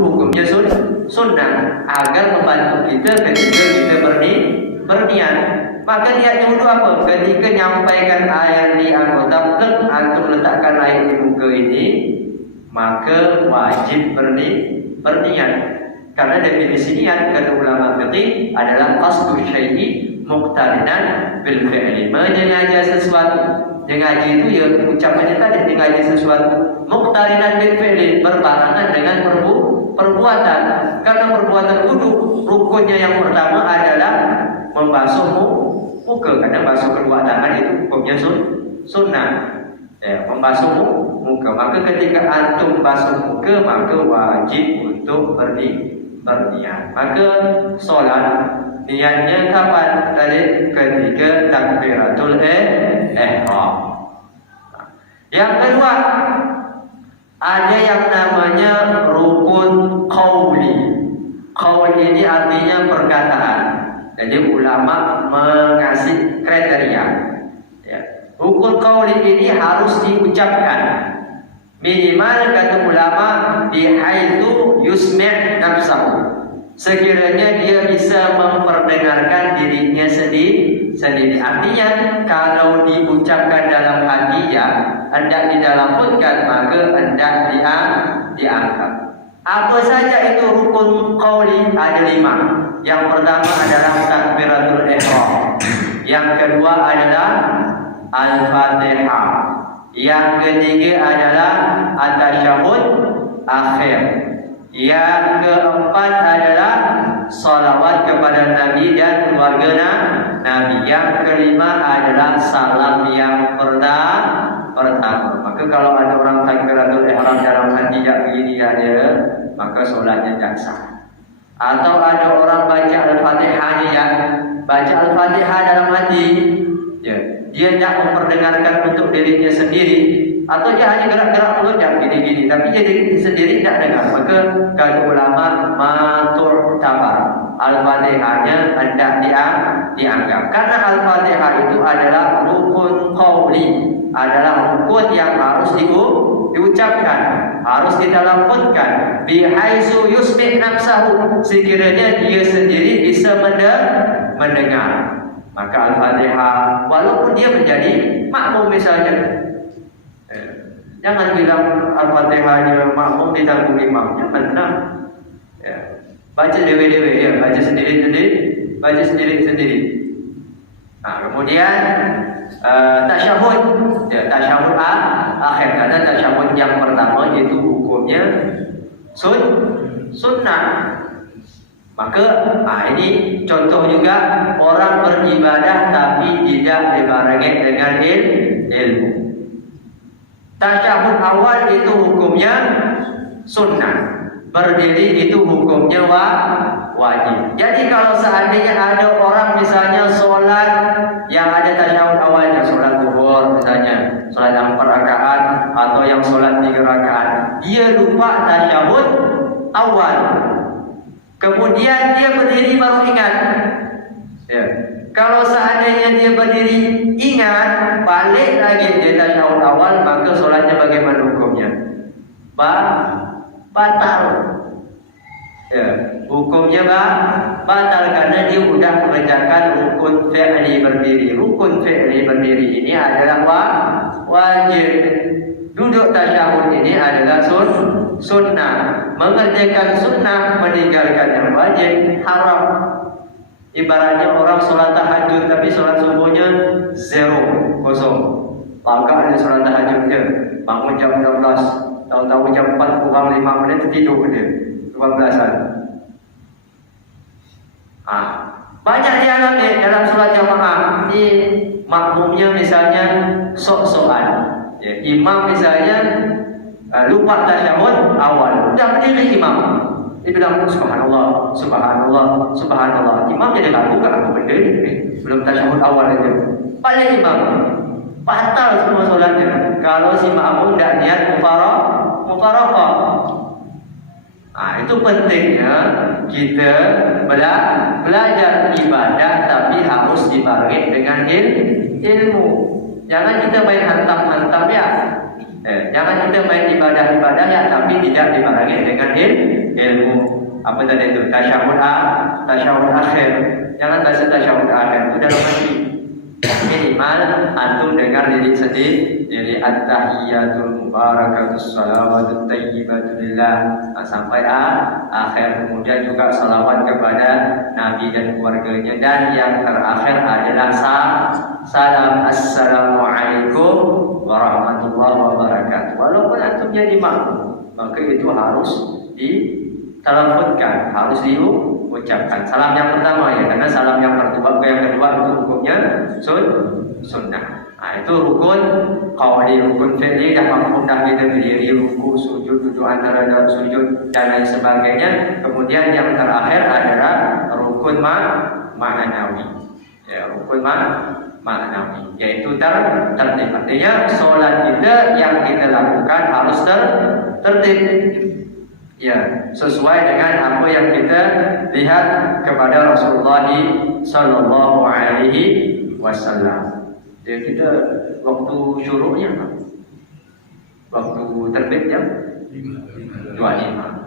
hukumnya sunnah agar membantu kita ketika kita berniat. Maka niatnya wudu apa? Ketika nyampaikan air di anggota plek atau meletakkan air di muka ini, maka wajib berniat. Karena definisi niat kata ulama fikih adalah qasdu syai'i muqtarinan bil fi'li. Menyengaja sesuatu. Mengaji itu ya ucapannya tadi mengaji sesuatu muqtarinan bil fi'li, berbarengan dengan perbuatan. Karena perbuatan wudu rukunnya yang pertama adalah membasuh muka. Karena basuh kedua tangan itu hukumnya sunnah. Ya, membasuh muka. Maka ketika antum basuh muka, maka wajib untuk berniat. Maka solat niatnya kapan? Tadi ketika takbiratul ihram. Yang kedua, ada yang namanya rukun qauli. Qaul ini artinya perkataan. Jadi ulama mengasih kriteria. Ya. Rukun qauli ini harus diucapkan. Minimal kata ulama bihaitsu yusmi' nafsahu. Sekiranya dia bisa memperdengarkan dirinya sendiri. Artinya kalau diucapkan dalam hati ya, hendak didalafutkan, maka hendak diangkat. Apa saja itu rukun qauli? Ada 5. Yang pertama adalah takbiratul ihram. Yang kedua adalah al-Fatihah. Yang ketiga adalah at-tasyahhud akhir. Yang keempat adalah salawat kepada Nabi dan keluarga Nabi. Yang kelima adalah salam yang pertama. Maka kalau ada orang takbiratul ihram dalam hati tak begini ada, maka solatnya tak sah. Atau ada orang baca al-Fatihah baca al-Fatihah dalam hati, ya, dia tak memperdengarkan untuk dirinya sendiri, atau dia hanya gerak-gerak mulut tak gini-gini, tapi dia sendiri tak dengar. Maka kata ulama matu'tabar, al-Fatihahnya hendak dianggap. Karena al-Fatihah itu adalah rukun qauli, adalah rukun yang harus diucapkan, harus didalafutkan. Bihaitsu yusmi' nafsahu, sekiranya dia sendiri bisa mendengar. Maka al-Fatihah walaupun dia menjadi makmum misalnya, jangan bilang al-Fatihahnya makmum ditanggung imamnya, benar. Ya. Baca dewe-dewe ya, baca sendiri-sendiri. Nah, kemudian tasyahud, ya, tasyahud akhir. Karena tasyahud yang pertama itu hukumnya sunnah. Maka ini contoh juga orang beribadah tapi tidak dibarengi dengan ilmu. Tasyahud awal itu hukumnya sunnah. Berdiri itu hukumnya wajib. Jadi kalau seandainya ada orang misalnya sholat yang ada tasyahud awalnya, sholat zuhur misalnya, sholat 4 rakaat atau yang sholat 3 rakaat, dia lupa tasyahud awal, kemudian dia berdiri baru ingat. Ya. Kalau seandainya dia berdiri ingat, balik lagi dia tasyahud awal, maka sholatnya bagaimana hukumnya? Batal. Ya, hukumnya batal karena dia sudah mengerjakan rukun fi'li berdiri. Rukun fi'li berdiri ini adalah wajib. Duduk tasyahud ini adalah sunnah. Mengerjakan sunnah, meninggalkan yang wajib haram. Ibaratnya orang sholat tahajud tapi sholat subuhnya 0, kosong. Maka ada sholat tahajudnya, bangun jam 12, tahu-tahu jam 4 kurang 5 menit tidur dia 12-an. Banyak dialami dalam sholat jamaah. Ini makmumnya misalnya sok-sokan, ya, imam misalnya lupa tasyahud awal, dah berdiri imam, dia bilang subhanallah, subhanallah, subhanallah. Imam jadi lagu kan aku berdiri, belum tasyahud awal itu. Balik imam, batal semua solatnya. Kalau si makmum tidak niat mufaraqah. Itu pentingnya kita belajar ibadah tapi harus dibarengi dengan ilmu. Jangan kita main hantam-hantam ya. Jangan kita main ibadah-ibadah ya, tapi tidak dibarengi dengan ilmu. Apa tadi itu? Tasyahud akhir. Jangan baca tasyahud akhir itu dalam hati. Minimal antum dengar diri sendiri, jadi at-tahiyyatul mubarakatus salawatut thayyibatu lillah sampai akhir. Kemudian juga salawat kepada Nabi dan keluarganya, dan yang terakhir adalah salam assalamualaikum warahmatullahi wabarakatuh. Walaupun antum jadi makmum, maka itu harus diteleponkan, harus diucapkan. Salam yang pertama ya, karena salam yang kedua itu hukumnya sunnah. Nah, itu rukun qauli, rukun fi'li, dah makmum dah kita berdiri, ruku, sujud, duduk antara dan sujud dan lain sebagainya. Kemudian yang terakhir adalah rukun ma'nawi. Ya, rukun ma'nawi, yaitu tertib. Artinya solat kita yang kita lakukan harus tertib. Ya, sesuai dengan apa yang kita lihat kepada Rasulullah sallallahu alaihi wasallam. Ya, kita waktu syuruknya, waktu terbitnya 25.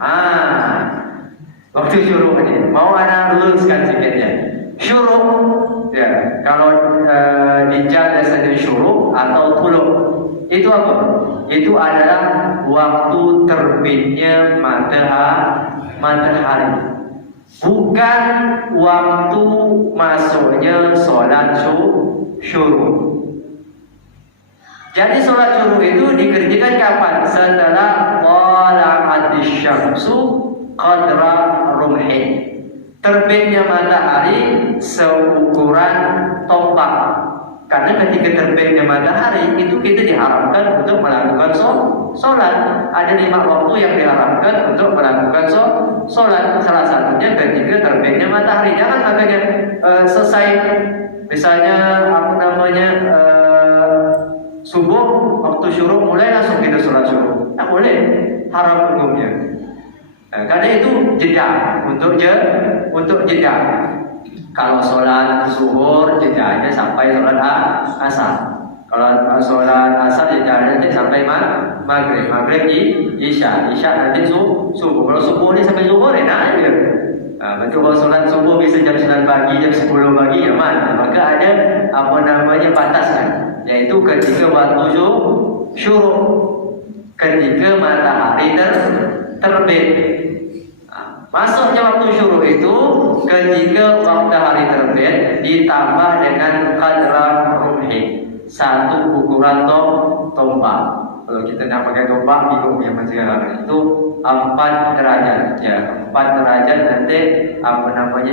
Waktu syuruknya mau ana luruskan sedikit ya. Syuruk ya, kalau dijak dasarnya syuruk atau tuluk, itu apa? Itu adalah waktu terbitnya matahari, bukan waktu masuknya sholat syuruk. Jadi sholat syuruk itu dikerjakan kapan? Setelah tala'atis syamsu qadra rumhi, terbitnya matahari seukuran tombak. Karena ketika terbitnya matahari itu kita diharapkan untuk melakukan sholat. Ada 5 waktu yang diharapkan untuk melakukan sholat. Salah satunya ketika terbitnya matahari. Jangan makanya selesai misalnya subuh, waktu syuruk mulai langsung kita sholat syuruk. Tak boleh, haram hukumnya. Karena itu jeda, untuk jeda. Kalau sholat zuhur jedanya sampai sholat asar. Kalau sholat asar jedanya sampai maghrib. Maghrib isya nanti subuh. Kalau subuh ini sampai zuhur enak aja. Betul, kalau sholat subuh bisa jam 9 pagi, jam 10 pagi ya man. Maka ada batas kan, yaitu ketika waktu syuruk, ketika matahari terbit. Masuknya waktu syuruk itu ketika matahari terbit ditambah dengan qadra rumhi, 1 ukuran tombak. Kalau kita nak pakai tombak bingung ya sekarang, itu 4 derajat ya, 4 derajat nanti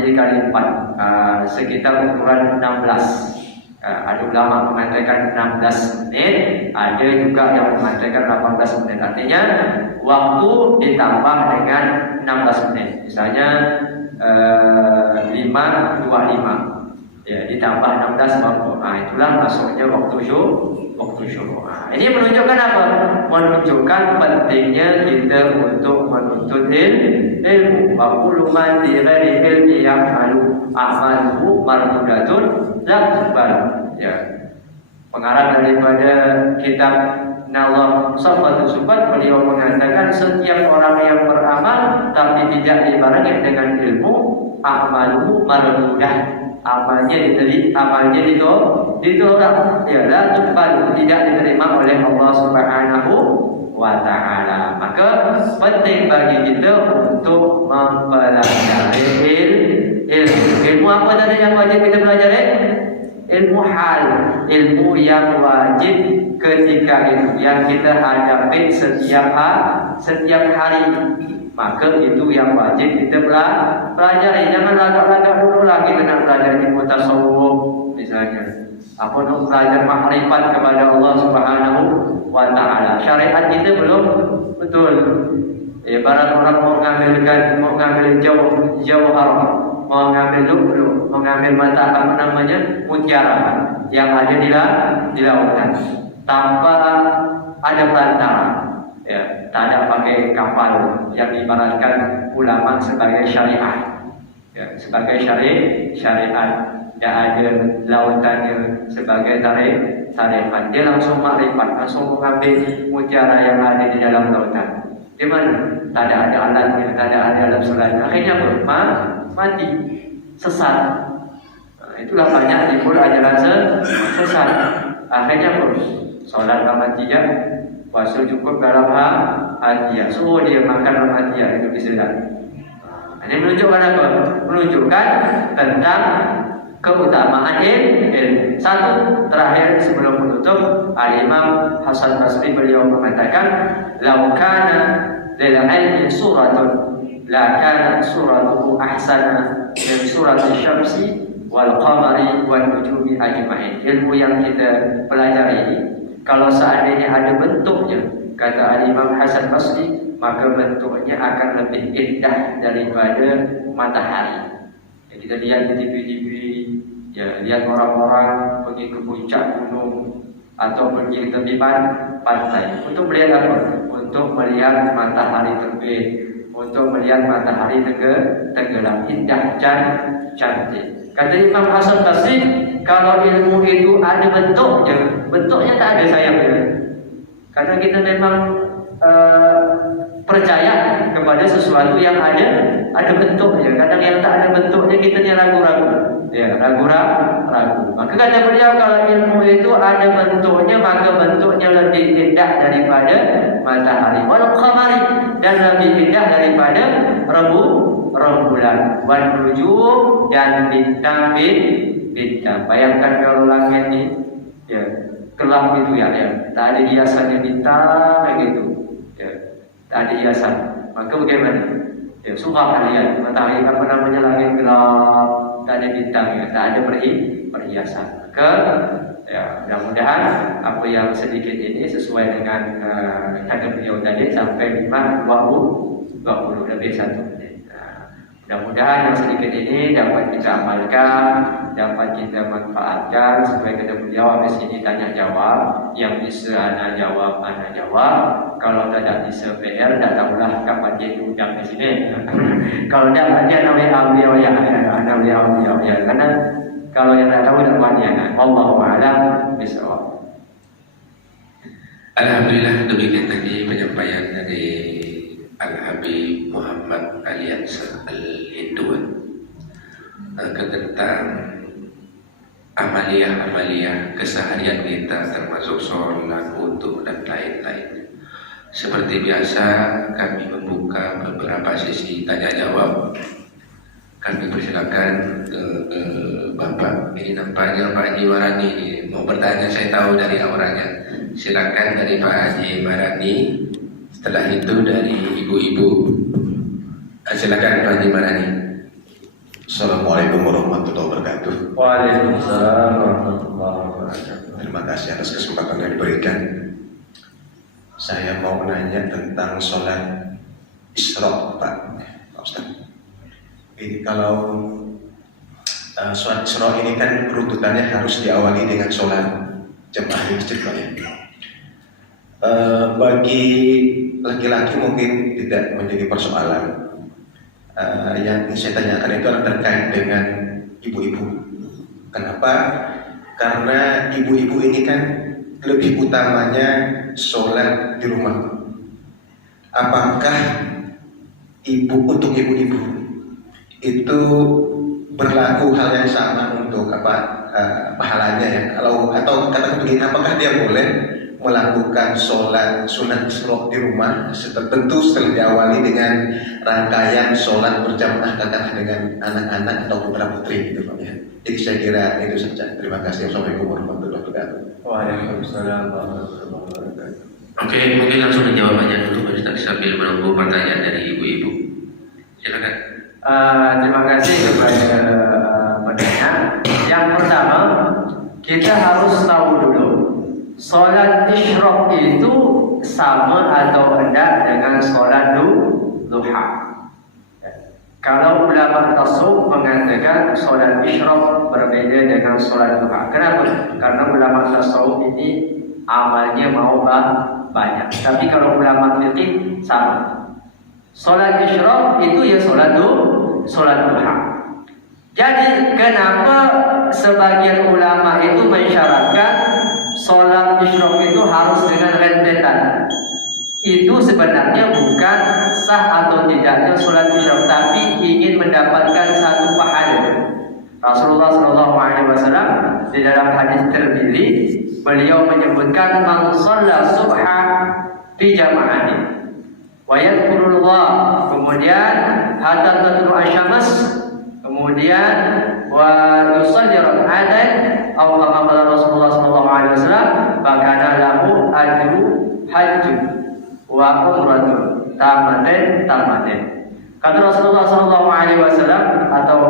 dikali 4, sekitar ukuran 16. Ada ulama mengatakan 16 menit, ada juga yang mengatakan 18 menit. Artinya waktu ditambah dengan 16 menit. Misalnya 5:25 ya, ditambah 16 mampu. Itulah masuknya waktu syuruk. Ini menunjukkan apa? Menunjukkan pentingnya kita untuk menuntut ilmu. Wa kullu man bi ghairi ilmi ya'malu amaluhu mardudatun la tuqbal. Ya. Pengarang daripada kitab Nawar Safatul Subat, beliau mengatakan setiap orang yang beramal tapi tidak dibarengi dengan ilmu, amaluhu mardudah, amalnya ditolak, ya, la tuqbal, tidak diterima oleh Allah Subhanahu wa ta'ala. Maka penting bagi kita untuk mempelajari ilmu apa tadi yang wajib kita pelajari? Ilmu hal, ilmu yang wajib ketika itu yang kita hadapi setiap hari. Maka itu yang wajib kita pelajari. Jangan lagak-lagak dulu lah kita nak belajar ilmu tasawuf misalnya. Apa nak belajar makrifat kepada Allah Subhanahu wa ta'ala. Syariat kita belum betul. Ibarat orang mau ngambil jauhar, mau ngambil lu'lu', mau ngambil mata mutiara yang ada di lautan tanpa ada perantara. Ya, tak ada pakai kapal yang diibaratkan ulama sebagai syariat. Ya, sebagai syariat. Tidak ada lautannya sebagai syariat. Dia langsung makrifat, langsung mengambil mutiara yang ada di dalam lautan. Di mana? Tak ada alatnya, tak ada alat solat. Akhirnya apa? Mati, sesat. Itulah banyak timbul ajaran sesat. Akhirnya apa? Solat dalam hati dia, puasa cukup dalam hati dia. Suruh dia makan dalam hati dia, itu disedar. Ini menunjukkan apa? Menunjukkan tentang keutamaan ilmu. Satu, terakhir sebelum menutup, Al-Imam Hasan Basri beliau mengatakan, "Lau kana lil ilmi suratun, la kanat suratuhu ahsana min surati syamsi wal qamari wan nujumi ajma'in." Ilmu yang kita pelajari ini, kalau seandainya ada bentuknya, kata Al-Imam Hasan Basri, maka bentuknya akan lebih indah daripada matahari. Ya, kita lihat di TV-TV, ya, lihat orang-orang pergi ke puncak gunung atau pergi ke tepi pantai. Untuk melihat apa? Untuk melihat matahari terbit, untuk melihat matahari tenggelam, indah dan cantik. Kata Imam Hasan Basri, kalau ilmu itu ada bentuknya tak ada sayangnya. Karena kita memang percaya kepada sesuatu yang ada bentuknya. Kadang yang tak ada bentuknya kita ni ragu-ragu. Ya, ragu-ragu. Maka kata beliau, kalau ilmu itu ada bentuknya, maka bentuknya lebih indah daripada matahari, wal qamari, dan lebih indah daripada rembulan, wan nujum, dan bintang. Bayangkan kalau langit ni, ya, gelap itu ya, tak ada hiasannya bintang gitu, ya, tak ada hiasan. Maka bagaimana? Ya, suka kalian matahari apa namanya, langit gelap, tak ada bintang, ya, tak ada perhiasan. Maka ya, mudah-mudahan apa yang sedikit ini sesuai dengan kata beliau tadi, sampai 20 lebih 1 menit. Mudah-mudahan yang sedikit ini dapat kita amalkan, dapat kita manfaatkan. Supaya kata beliau, habis ini tanya jawab, yang bisa ana jawab. Kalau tidak bisa PR, tak tahulah kapan dia diundang di sini. Kalau tidak, nanti ana beliau ya. Karena kalau yang tak tahu, tak buat dia. Wallahu a'lam bishawab. Alhamdulillah, demikian tadi penyampaian dari Al-Habib Muhammad Aliansa Al-Hinduan tentang amalia-amalia keseharian kita, termasuk sholat, wudu, dan lain-lain. Seperti biasa, kami membuka beberapa sesi tanya jawab. Kami persilakan Bapak. Ini nampaknya Pak Haji Marani ini mau bertanya, saya tahu dari auranya. Silakan dari Pak Haji Marani. Setelah itu dari ibu-ibu. Silakan Pak Haji Marani. Assalamualaikum warahmatullahi wabarakatuh. Waalaikumsalam warahmatullahi wabarakatuh. Terima kasih atas kesempatan yang diberikan. Saya mau menanya tentang sholat Isra, Pak Ustaz. Ini kalau sholat Isra ini kan runtutannya harus diawali dengan sholat jemaah di masjid, Pak, ya. Bagi laki-laki mungkin tidak menjadi persoalan. Yang saya tanyakan itu adalah terkait dengan ibu-ibu. Kenapa? Karena ibu-ibu ini kan lebih utamanya sholat di rumah. Apakah untuk ibu-ibu itu berlaku hal yang sama untuk pahalanya ya? Atau katakan begini, apakah dia boleh melakukan sholat sunat Isra di rumah, tentu setelah diawali dengan rangkaian sholat berjamaah katakanlah dengan anak-anak atau putra-putri gitu, Pak, ya. Jadi saya kira itu saja. Terima kasih. Assalamualaikum warahmatullahi wabarakatuh. Waalaikumsalam warahmatullahi wabarakatuh. Oke, mungkin langsung menjawab aja dulu Pak Ustaz sambil menunggu pertanyaan dari ibu-ibu. Silakan. Terima kasih kepada penanya. Yang pertama, kita harus tahu dulu, sholat isyraq itu sama atau tidak dengan sholat duha. Kalau ulama tasawuf mengatakan sholat isyraq berbeda dengan sholat duha. Kenapa? Karena ulama tasawuf ini amalnya mau banyak. Tapi kalau ulama fiqih sama. Sholat isyraq itu ya sholat duha. Jadi kenapa sebagian ulama itu mensyaratkan sholat isyraq itu harus dengan rentetan. Itu sebenarnya bukan sah atau tidaknya sholat isyraq, tapi ingin mendapatkan satu pahala. Rasulullah SAW di dalam hadis Tirmidzi beliau menyebutkan man shalla subha fi jama'atin wa yadhkurullah, kemudian hatta tatlu asy-syams, kemudian wa yusalli rak'atan atau kama qala Rasulullah SAW, maka lahu ajru hajj wa umratun tamatin. Kata Rasulullah SAW atau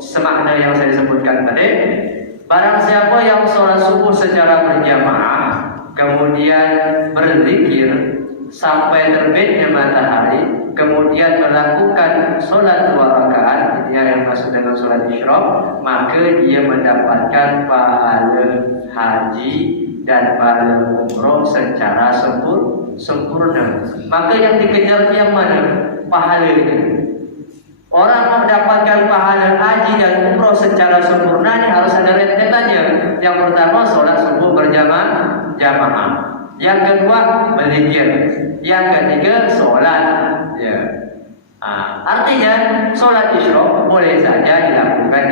semakna yang saya sebutkan tadi, barang siapa yang sholat subuh secara berjamaah kemudian berzikir sampai terbitnya matahari, kemudian melakukan sholat 2 rakaat, yang masuk dalam sholat isyraq, maka dia mendapatkan pahala haji dan pahala umroh secara sempurna. Maka yang dikejar yang mana? Pahalanya. Orang mendapatkan pahala haji dan umroh secara sempurna ini harus ada rentetannya. Yang pertama sholat subuh berjamaah. Yang kedua berzikir. Yang ketiga sholat. Ya. Artinya sholat isyraq boleh saja dilakukan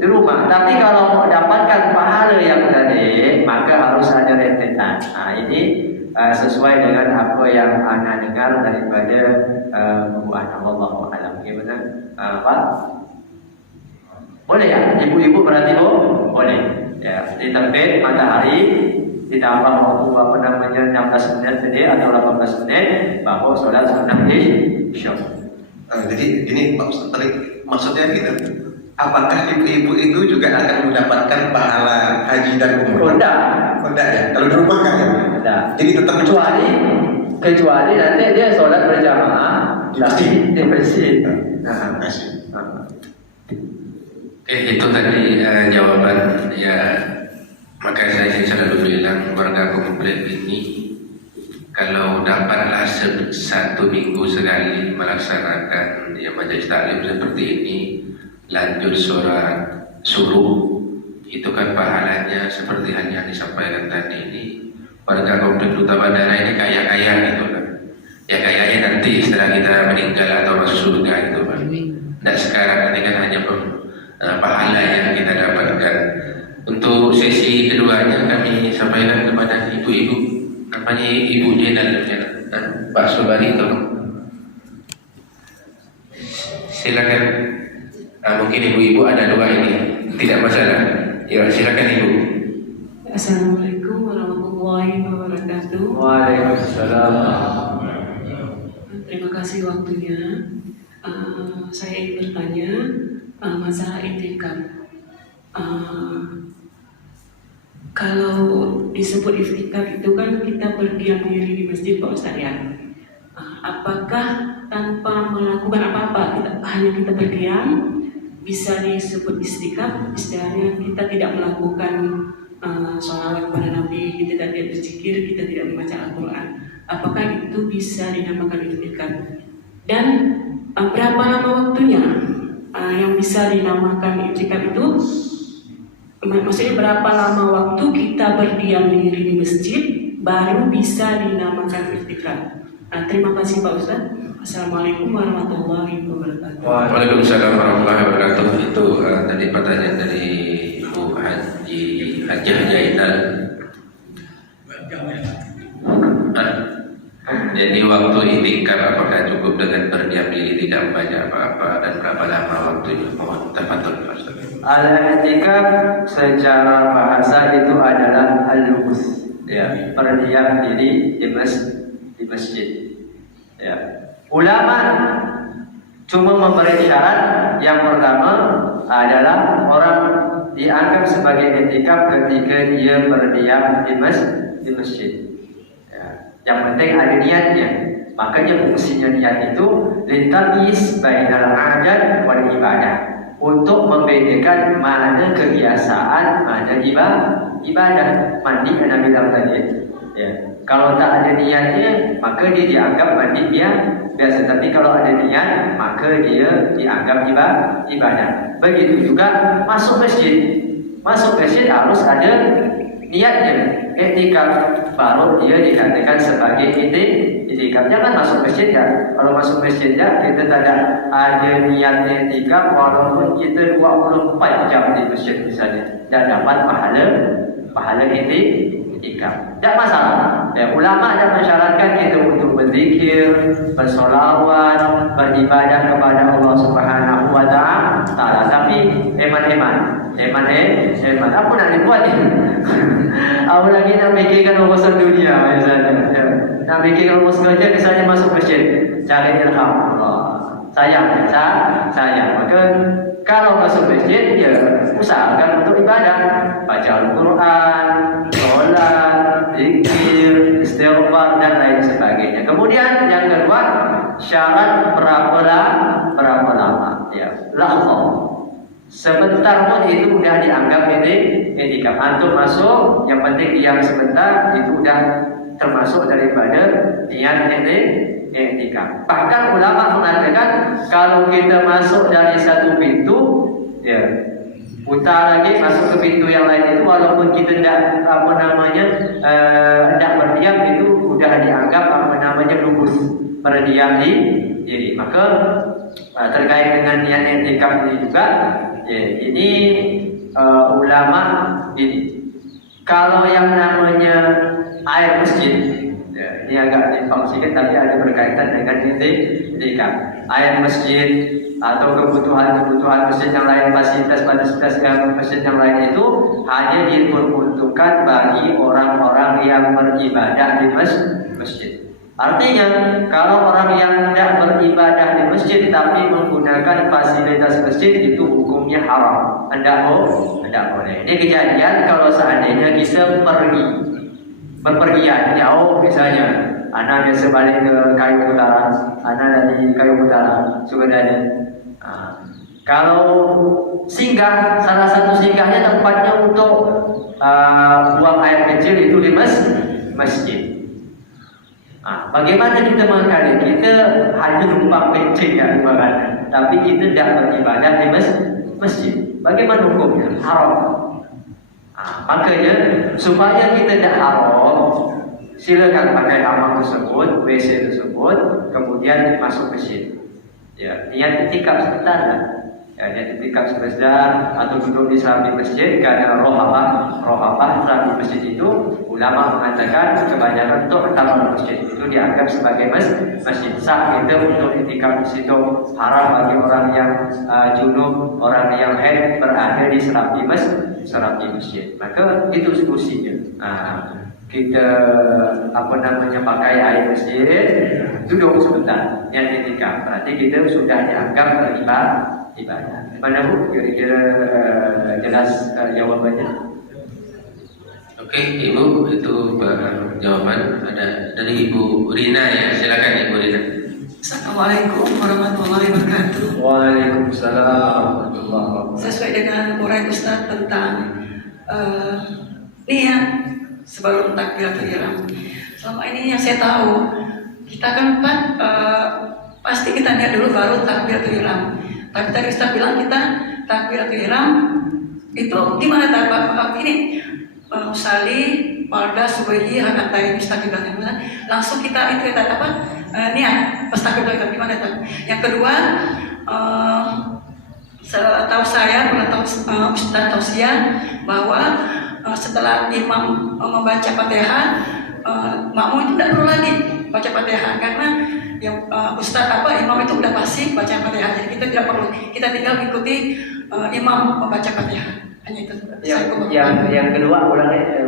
di rumah. Tapi kalau mau dapatkan pahala yang tadi, maka harus ada rentetan. Ini sesuai dengan apa yang anda dengar daripada Abu Allahu a'lam. Gimana Pak? Boleh ya? Ibu-ibu berarti boleh. Ya, diterbit matahari ditambah waktu 16 menit tadi atau 18 menit baru sholat sunnah isyraq. Jadi ini maksudnya gitu. Apakah ibu-ibu itu juga akan mendapatkan pahala haji dan umroh? Tidak ya. Kalau di rumah kan ya. Tidak. Jadi tetap kecuali nanti dia sholat berjamaah di masjid. Oke, itu tadi jawaban ya. Maka saya selalu bilang warga komplek ini kalau dapatlah 1 minggu sekali melaksanakan majelis taklim seperti ini, lanjut sholat subuh, itu kan pahalanya seperti hal yang disampaikan tadi ini. Warga komplek Duta Bandara ini kaya-kaya gitu kan. Ya kayaknya nanti setelah kita meninggal atau masuk surga gitu kan. Tidak sekarang, nanti kan hanya pahala yang kita dapatkan. Untuk sesi keduanya kami sampaikan kepada ibu-ibu. Namanya Ibu Jenal, Pak Sobari, tolong. Silakan. Mungkin ibu-ibu ada 2 ini, tidak masalah. Ya, silakan ibu. Assalamualaikum warahmatullahi wabarakatuh. Waalaikumsalam. Terima kasih waktunya. Saya ingin bertanya masalah iktikaf. Kalau disebut iktikaf itu kan kita berdiam diri di masjid, Pak Ustaz ya. Apakah tanpa melakukan apa-apa, hanya kita berdiam, bisa disebut iktikaf? Istilahnya kita tidak melakukan sholawat kepada Nabi, kita tidak berzikir, kita tidak membaca Al-Quran. Apakah itu bisa dinamakan iktikaf? Dan berapa lama waktunya yang bisa dinamakan iktikaf itu? Maksudnya berapa lama waktu kita berdiam diri di masjid baru bisa dinamakan iktikaf? Terima kasih Pak Ustaz. Assalamualaikum warahmatullahi wabarakatuh. Waalaikumsalam warahmatullahi wabarakatuh. Itu tadi pertanyaan dari Ibu Hajah Jainal. Jadi waktu iktikaf apakah cukup dengan berdiam diri tidak membaca apa-apa dan berapa lama waktunya? Mohon tafadhol Pak Ustaz. Al-i'tikaf secara bahasa itu adalah al-lubus, ya, berdiam diri di masjid. Ya. Ulama cuma memberi syarat. Yang pertama adalah orang dianggap sebagai i'tikaf ketika dia berdiam di masjid. Ya. Yang penting ada niatnya. Makanya fungsinya niat itu lintamyiz bainal adat wal ibadah, untuk membedakan mana kebiasaan, mana ibadah. Mandi Nabi bilang tadi, ya. Kalau tak ada niatnya, maka dia dianggap mandi biasa. Tapi kalau ada niat, maka dia dianggap ibadah. Begitu juga masuk masjid. Masuk masjid harus ada niatnya etikaf baru dia dikatakan sebagai itikaf. Jangan masuk masjid ya. Kalau masuk masjid ya kita tak ada niat etikaf walaupun kita 24 jam di masjid misalnya, dan dapat pahala itikaf. Tak masalah. Ya, ulama dah mensyaratkan kita untuk berzikir, bersolawat, beribadah kepada Allah Subhanahu wa taala. Tapi hemat. Apa nak dibuat ni? Apa lagi nak fikirkan urusan dunia misalnya. Ya. Nak fikirkan urusan kerja misalnya masuk masjid, cari ilham Allah. Sayang. Maka kalau masuk masjid ya usahakan untuk ibadah, baca Al-Quran, solat, zikir, istighfar dan lain sebagainya. Kemudian yang kedua, syarat berapa lama? Ya, lahzah. Sebentar pun itu sudah dianggap itikaf. Antum masuk, yang penting diam sebentar, itu sudah termasuk daripada niat itikaf. Bahkan ulama mengatakan kalau kita masuk dari satu pintu, ya putar lagi masuk ke pintu yang lain itu, walaupun kita tidak tidak berdiam, itu sudah dianggap lupus berdiam di diri. Maka terkait dengan niat itikaf ini juga, ya, ini ulama ini kalau yang namanya air masjid, ya, ini agak timpang sedikit tapi ada berkaitan dengan itikaf. Air masjid atau kebutuhan masjid yang lain, fasilitas yang masjid yang lain itu hanya diperuntukkan bagi orang-orang yang beribadah di masjid. Artinya kalau orang yang tidak beribadah di masjid tapi menggunakan fasilitas masjid itu hukumnya haram. Tidak boleh. Ini kejadian kalau seandainya kita berpergian jauh, misalnya anak biasa balik ke Kayu Utara, anak dari Kayu Utara sebenarnya. Kalau singgah, salah satu singgahnya tempatnya untuk buang air kecil itu di masjid. Bagaimana kita mengkali? Kita hanya numpang kencing ya ibaratnya, tapi kita tidak beribadah di masjid. Bagaimana hukumnya? Haram. Makanya supaya kita tidak haram, silakan pakai kamar tersebut, WC tersebut, kemudian masuk masjid. Ya, niat itikaf sebentar lah. Ya, niat itikaf sebentar atau duduk di samping masjid, karena rohabah samping masjid itu ulama mengatakan kebanyakan untuk taman masjid itu dianggap sebagai masjid. Sah kita untuk itikaf di situ. Haram bagi orang yang junub, orang yang haid berada di serambi masjid. Maka itu solusinya. Kita pakai air masjid, duduk sebentar, niat itikaf. Berarti kita sudah dianggap beribadah. Mana Bu? Kira-kira jelas jawabannya? Oke, Ibu, itu jawaban ada dari Ibu Rina ya. Silakan Ibu Rina. Assalamualaikum warahmatullahi wabarakatuh. Waalaikumsalam warahmatullahi wabarakatuh. Sesuai dengan uraian Ustaz tentang niat sebelum takbiratul ihram. Selama ini yang saya tahu, kita kan pasti kita niat dulu baru takbiratul ihram. Tapi tadi Ustaz bilang kita takbiratul ihram itu gimana ini Sali, Farda, Subayi, Hakatain, Mustaqibah, langsung kita itu niat pas takbiratul ihram gimana tak? Yang kedua, setahu saya pernah tahu Ustaz tausiah bahwa setelah imam membaca Fatihah, makmum itu tidak perlu lagi baca Fatihah karena yang imam itu udah pasti baca Fatihah, jadi kita tidak perlu, kita tinggal mengikuti imam membaca Fatihah. Hanya itu. Yang kedua ulangnya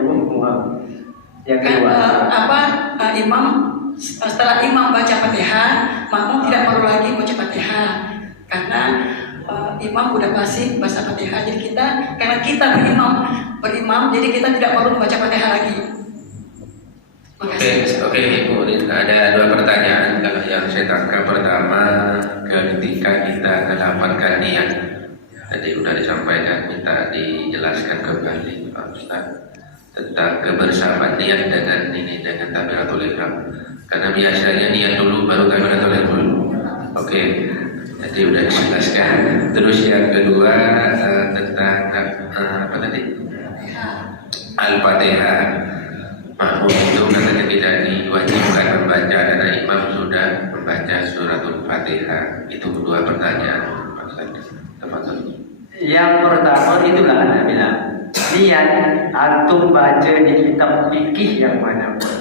yang kedua imam setelah imam baca Fatihah, makmum tidak perlu lagi baca Fatihah karena imam udah pasti baca Fatihah. Jadi karena kita berimam, jadi kita tidak perlu membaca Fatihah lagi. Oke, Ibu, ada dua pertanyaan. Kalau yang saya tangkap pertama, ketika kita mendapatkan niat, tadi sudah disampaikan, minta dijelaskan kembali Pak Ustaz tentang kebersamaan niat dengan takbiratul ihram. Karena biasanya niat dulu baru takbiratul ihram. Oke, jadi sudah dijelaskan. Terus yang kedua tentang apa tadi? Al-Fatihah, makmum itu katanya tidak diwajibkan membaca karena imam sudah membaca suratul Fatihah. Itu dua pertanyaan. Teman-teman. Yang pertama itulah Anda bilang, niat antum baca di kitab fikih yang mana pun.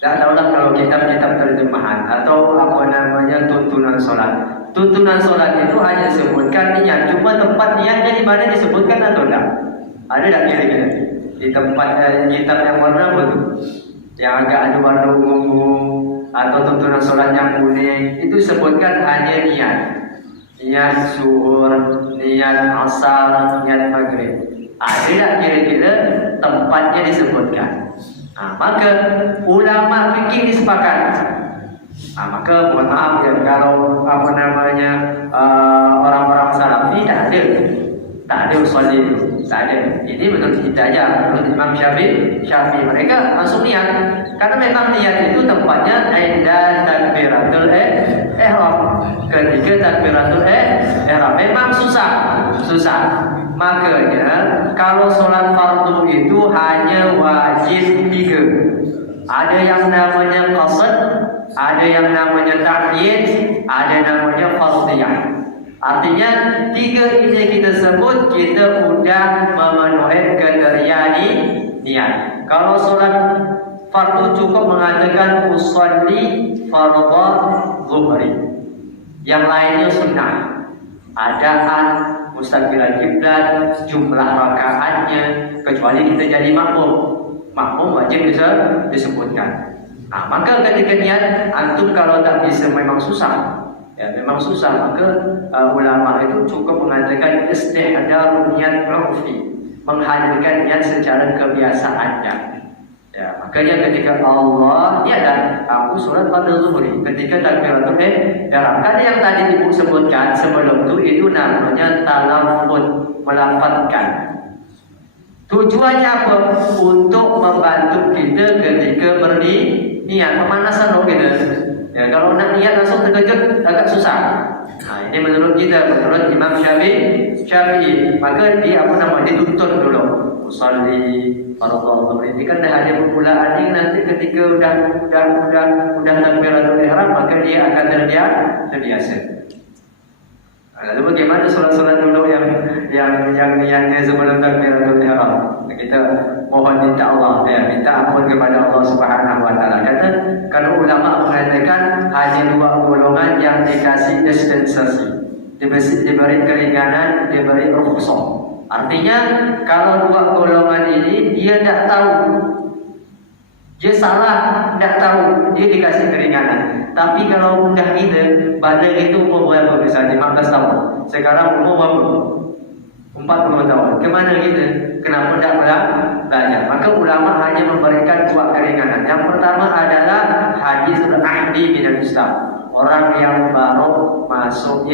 Tak tahulah kalau kitab-kitab terjemahan atau apa namanya tuntunan solat. Tuntunan solat itu hanya sebutkan niat, cuma tempat niatnya di mana disebutkan atau tidak? Ada tak kira-kira? Di tempat kitab yang warna apa tu? Yang agak ada warna ungu atau tuntunan solat yang kuning, itu sebutkan hanya niat. Niat zuhur, niat asar, niat maghrib. Ada tak kira-kira tempatnya disebutkan? Maka ulama fikih disepakat. Maka mohon maaf ya kalau apa namanya orang-orang salafi tak ada usul itu, tak ada. Ini menurut kita aja, menurut Imam Syafi'i mereka langsung niat. Karena memang niat itu tempatnya inda takbiratul ihram. Ketika takbiratul ihram memang susah. Makanya kalau sholat fardu itu hanya wajib 3. Ada yang namanya qasd, ada yang namanya ta'yin, ada namanya fardhiyah. Artinya 3 ini kita sebut kita sudah memenuhi kriteria niat. Kalau sholat fardu cukup mengatakan usolli fardhu zuhri. Yang lainnya sunnah. Adaan, mustaqbilan kiblat, jumlah rakaatnya, kecuali kita jadi makmum wajib bisa disebutkan. Maka ketika niat antum kalau tak bisa memang susah, maka ulama itu cukup mengatakan istihdar niat urfi, menghadirkan niat secara kebiasaannya. Ya, makanya ketika Allah niatkan aku sholat pada zuhri, ketika takbiratul ihram, kan yang tadi ibu sebutkan sebelum itu namanya talaffuz, melafazkan. Tujuannya apa? Untuk membantu kita ketika berniat, pemanasan kita. Ya, kalau nak niat langsung terkejut agak susah. Ini menurut kita, menurut Imam Syafi'i, maka dia dituntut dulu. Usolli fardhu zuhri. Ini kan dah ada permulaan ini, nanti ketika udah takbiratul ihram maka dia akan terbiasa. Lalu bagaimana solat-solat dulu yang niatnya sebelum takbiratul ihram? Kita mohon minta Allah, minta ampun kepada Allah Subhanahu wa taala. Kata kalau ulama mengatakan hanya 2 golongan yang dikasih dispensasi, diberi keringanan, diberi rukhsah. Artinya kalau 2 golongan ini dia tidak tahu, dia salah, tidak tahu, dia dikasih keringanan. Tapi kalau udah kita balik itu umur berapa, misalnya 15 tahun, sekarang umur berapa? 40 tahun. Kemana kita? Kenapa tidak belajar? Maka ulama hanya memberikan 2 keringanan. Yang pertama adalah hadis ahdi minal Islam, orang yang baru masuk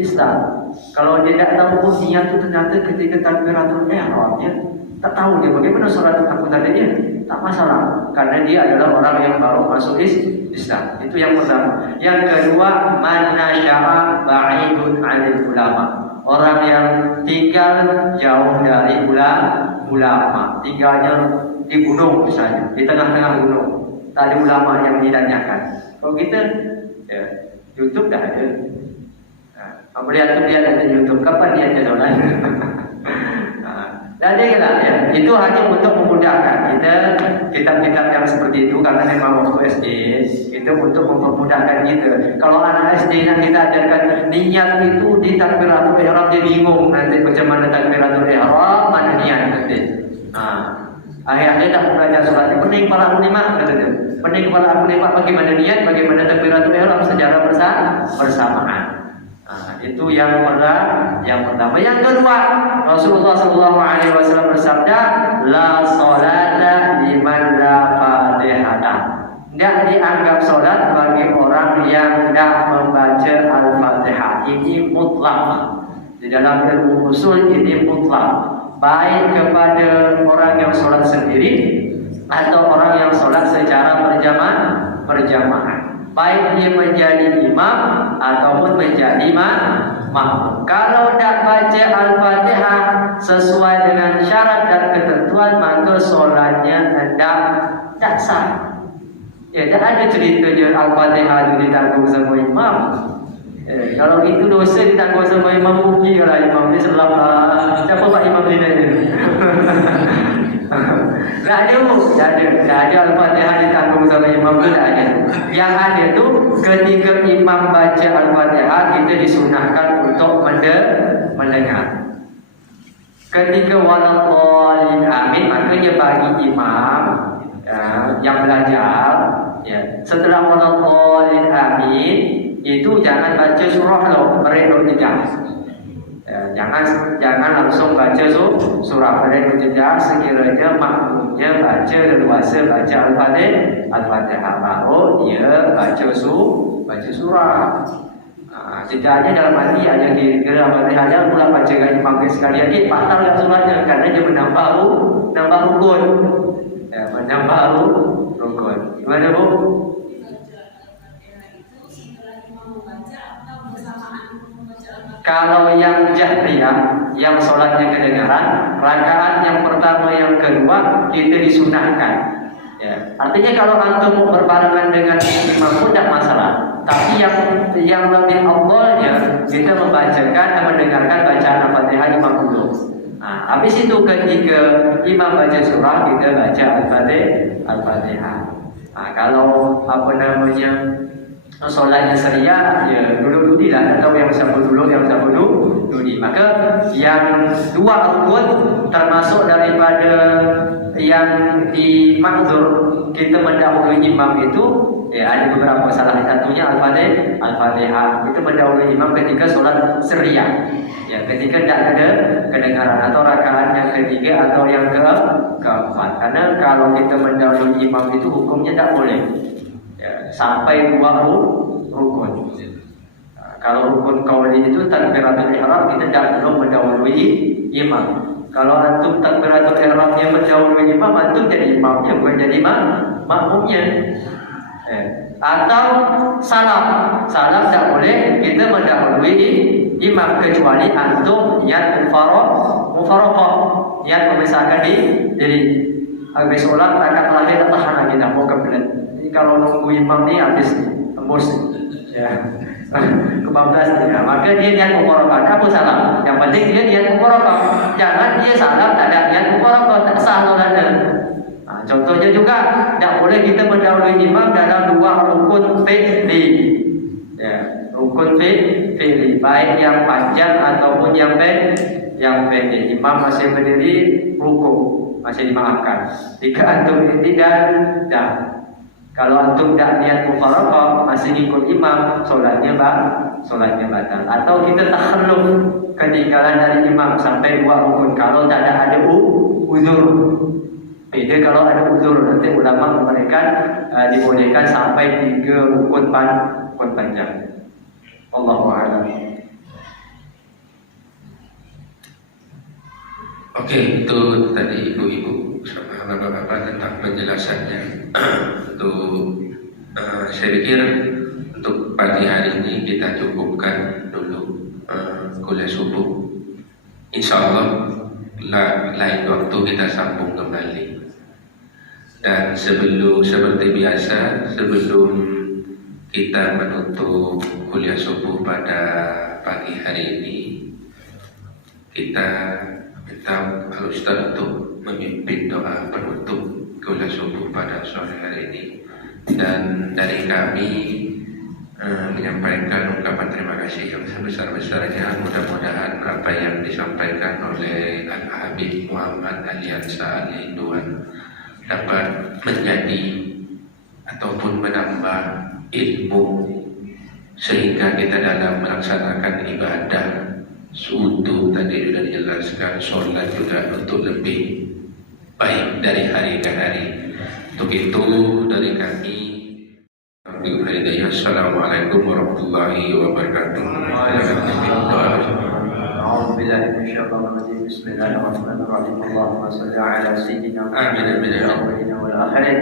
Islam. Kalau dia tidak tahu niat itu ternyata ketika takbiratul ihram, dia tak tahu dia bagaimana sholat aku tadi dia, tak masalah karena dia adalah orang yang baru masuk Islam. Itu yang pertama. Yang kedua, man nasya'a ba'idun 'anil ulama, orang yang tinggal jauh dari ulama, tinggalnya di gunung misalnya, di tengah-tengah gunung, tak ada ulama yang ditanyakan. Kalau kita YouTube dah ada. Melihat ada YouTube, kapan dia ada sholat? Jadi itu hanya untuk memudahkan kita, kitab-kitab yang seperti itu karena memang waktu SD itu untuk mempermudahkan kita. Kalau anak SD yang kita ajarkan niat itu di takbiratul ihram, dia bingung nanti macam mana takbiratul ihram, mana niat nanti. Akhirnya tak belajar sholat. Pening kepala aku lima, katanya. Pening kepala aku lima, bagaimana niat, bagaimana takbiratul ihram secara bersamaan. Itu yang pertama. Yang kedua, Rasulullah SAW bersabda, la sholata liman la fatihata. Tidak dianggap sholat bagi orang yang tidak membaca Al-Fatihah. Ini mutlak. Di dalam ilmu usul ini mutlak. Baik kepada orang yang sholat sendiri atau orang yang sholat secara berjamaah. Baik dia menjadi imam ataupun menjadi makmum. Kalau tidak baca Al-Fatihah sesuai dengan syarat dan ketentuan, maka solatnya tidak sah. Ya, tidak ada ceritanya Al-Fatihah itu ditanggung sama imam. Kalau itu dosa ditanggung sama imam, rugi lah imam. Dia selamat. Siapa pak imam ini? Tak ada Al-Fatihah ditanggung sama imam tu, tak ada. Yang ada tu ketika imam baca Al-Fatihah, kita disunahkan untuk mendengar. Ketika waladhdallin amin, maka dia bagi imam yang belajar, ya, setelah waladhdallin amin itu jangan baca surah lo, mereka tidak. Jangan langsung baca surah, mereka tidak. Sekiranya makmumnya baca leluasa baca Al-Fatihah, baru dia baca surah. Jejaknya dalam hati ada kira Al-Fatihah, dia pula baca dengan imam sekalian. Batal tak solatnya kerana dia menambah rukun. Menambah rukun. Gimana bu? Kalau yang jahriyah, yang solatnya kedengaran, rakaat yang pertama yang kedua kita disunahkan. Ya. Artinya kalau antum mau berbarengan dengan imam pun tidak masalah. Tapi yang lebih afdalnya kita membacakan dan mendengarkan bacaan Al-Fatihah imam dulu. Habis itu ketika imam baca surah, kita baca Al-Fatihah. Kalau solatnya seria, ya duduk lah, atau yang siapa duduk, yang siapa duduk. Maka yang dua rukun termasuk daripada yang dimakzur kita mendahului imam itu, ya ada beberapa, salah satunya Al-Fatihah. Kita mendahului imam ketika solat seria, ya ketika tidak ada kedengaran, atau rakaat yang ketiga atau yang keempat. Karena kalau kita mendahului imam itu hukumnya tak boleh sampai dua rukun. Kalau rukun qauli itu takbiratul ihram, kita belum mendahului imam. Kalau antum takbiratul ihramnya mendahului imam, antum jadi imamnya, bukan jadi makmumnya. Atau salam tak boleh kita mendahului imam, kecuali antum niat mufaraqah, niat memisahkan diri. Habis solat rakaat terakhir tahan lagi, tak mau kebelet. Kalau nunggu imam ni habis tembus ya ke-14 ya, maka dia niat mufaraqah, kamu salam. Yang penting dia niat mufaraqah. Jangan dia salam tak ada niat mufaraqah, tak sah solatnya. Contohnya juga tak boleh kita mendahului imam dalam dua rukun fi'li. Ya, rukun fi'li baik yang panjang ataupun yang pendek. Imam masih berdiri, rukuk masih dimaafkan. Jika antum tidak, kalau antum tidak niat mufaraqah, masih ikut imam, solatnya batal. Atau kita takhalluf, ketinggalan dari imam sampai dua rukun, kalau tak ada uzur. Beda kalau ada uzur, nanti ulama memberikan dibolehkan sampai 3 rukun panjang. Wallahu a'lam. Oke, itu tadi ibu-ibu sama bapak-bapak tentang penjelasannya. Saya pikir untuk pagi hari ini kita cukupkan dulu kuliah subuh. Insya Allah lain waktu kita sambung kembali. Dan seperti biasa, sebelum kita menutup kuliah subuh pada pagi hari ini, kita minta Al-Ustaz untuk memimpin doa penutup kuliah subuh pada sore hari ini. Dan dari kami menyampaikan ungkapan terima kasih yang sebesar-besarnya. Mudah-mudahan apa yang disampaikan oleh Al-Habib Muhammad Aliansa Al-Hinduan dapat menjadi ataupun menambah ilmu, sehingga kita dalam melaksanakan ibadah subuh tadi sudah dijelaskan, sholat juga untuk lebih baik dari hari ke hari. Untuk itu dari kami, Assalamualaikum warahmatullahi wabarakatuh. أعوذ بالله من الشيطان الرجيم. بسم الله الرحمن الرحيم. اللهم صل على سيدنا محمد في الأولين والآخرين.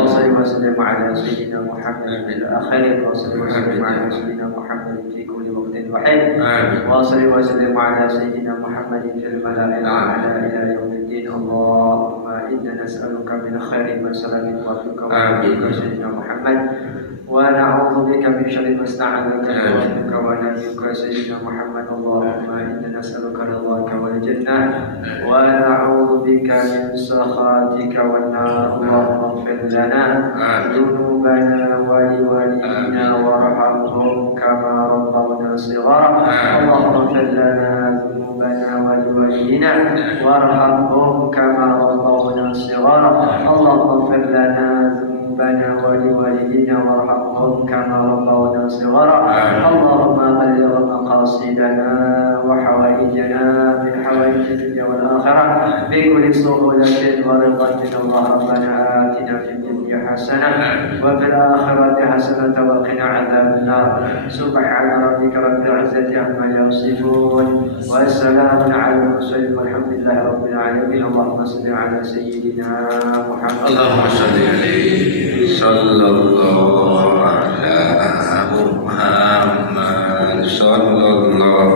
وصل وسلم على سيدنا محمد في الآخرين. وصل وسلم على سيدنا محمد في كل وقت الرحيم آمين. وصل وسلم على سيدنا محمد في الملأ الأعلى إلى يوم الدين. اللهم إنا نسألك من خير ما سلمك وفيك وفيك سيدنا محمد، ونعوذ بك من شر ما استعاذك وفيك ونبيك سيدنا محمد. اللهم إنا نسألك رضاك والجنة ونعوذ بك من سخطك والنار. اللهم اغفر لنا ذنوبنا ولوالدينا وارحمهم كما ربونا صغارا. اللهم اغفر لنا ذنوبنا ولوالدينا وارحمهم كما ربونا صغارا. اللهم اغفر لنا ذنوبنا ولوالدينا وارحمهم كما ربونا صغارا. اللهم بلغ مقاصدنا وحوائجنا من حوائج الدنيا والآخرة بكل سهولة ورضا. الله ربنا آتنا في الدنيا حسنة وفي الآخرة حسنة وقنا عذاب النار. سبحان ربك رب العزة عما يصفون والسلام على المرسلين والحمد لله رب العالمين. اللهم صل على سيدنا محمد. اللهم صل عليه صلى الله على محمد صلى الله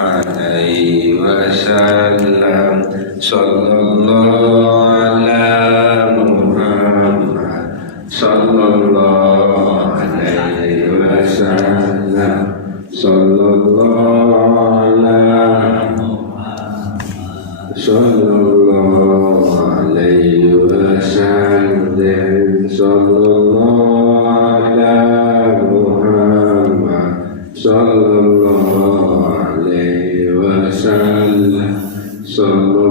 عليه وسلم صلى الله على محمد صلى الله عليه وسلم صلى الله على صلى الله عليه وسلم صلى الله على محمد صلى الله عليه وسلم صلى